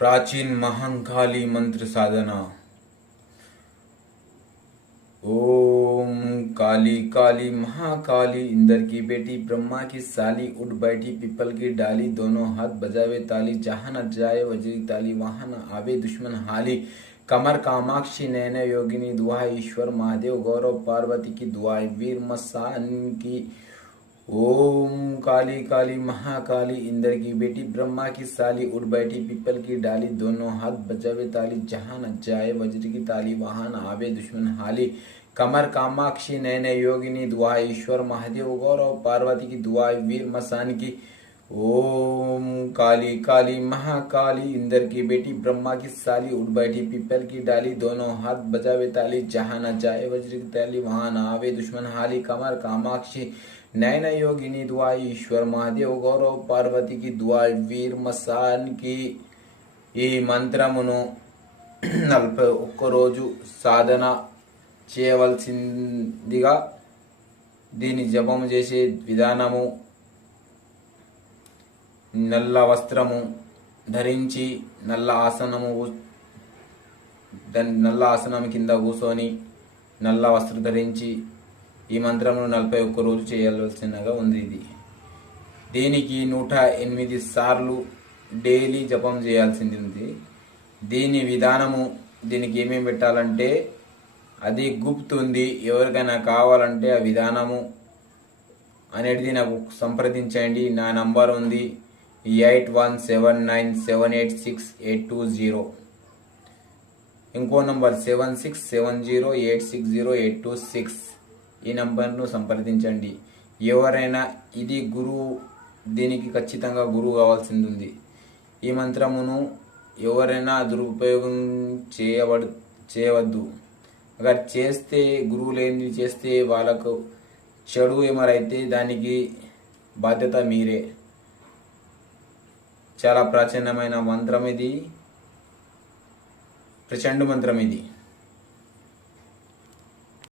प्राचीन महाकाली मंत्र साधना। ओम काली काली महाकाली, इंदर की बेटी, ब्रह्मा की साली, उठ बैठी, पिपल की डाली, दोनों हाथ बजावे, ताली जहाँ न जाए, वज्री ताली वहाँ न आवे, दुश्मन हाली। कमर कामाक्षी नैन योगिनी दुआ ईश्वर, महादेव, गौरव, पार्वती की दुआएँ वीर मसान की ओम काली काली महाकाली इंद्र की बेटी, ब्रह्मा की साली उड़ बैठी, पीपल की डाली, दोनों हाथ बजावे ताली, जहाँ न जाए वज्र की ताली, वहाँ न आवे दुश्मन हाली। कमर कामाक्षी नये योगिनी, दुआ ईश्वर महादेव, गौरव पार्वती की दुआ वीर मसान की। ओम काली काली महाकाली, इंद्र की बेटी, ब्रह्मा की साली, उठ बैठी, पीपल की डाली, दोनों हाथ बजावे ताली, जहाँ ना जाए वज्र की ताली, वहाँ ना आवे दुश्मन हाली, कमर कामाक्षी, नयन योगिनी दुआ ईश्वर महादेव, गौरव पार्वती की दुआ वीर मसान की ఈ మంత్రమును నలభై ఒక్కరోజు సాధన చేయవలసిందిగా దీని जपम చేసే విధానము నల్ల వస్త్రము ధరించి నల్ల ఆసనము దాని నల్ల ఆసనం కింద కూర్చొని నల్ల వస్త్రం ధరించి ఈ మంత్రమును నలభై ఒక్క రోజు చేయవలసినగా ఉంది ఇది. దీనికి నూట ఎనిమిది సార్లు డైలీ జపం చేయాల్సింది ఉంది. దీని విధానము దీనికి ఏమేమి పెట్టాలంటే అది గుప్తుంది ఎవరికైనా కావాలంటే ఆ విధానము. అనేది నాకు సంప్రదించండి నా నంబర్ ఉంది. Eight one seven nine seven eight six eight two zero ఇంకో number seven six seven zero eight six zero eight two six ఈ నంబర్ను సంప్రదించండి. ఎవరైనా ఇది గురువు దీనికి ఖచ్చితంగా గురువు కావాల్సింది ఉంది ఈ మంత్రమును ఎవరైనా దురుపయోగం చేయబడు చేయవద్దు. అక్కడ చేస్తే గురువు లేని చేస్తే వాళ్ళకు చెడు ఏమరైతే దానికి బాధ్యత మీరే. చాలా ప్రాచీనమైన మంత్రం ఇది ప్రచండ మంత్రం ఇది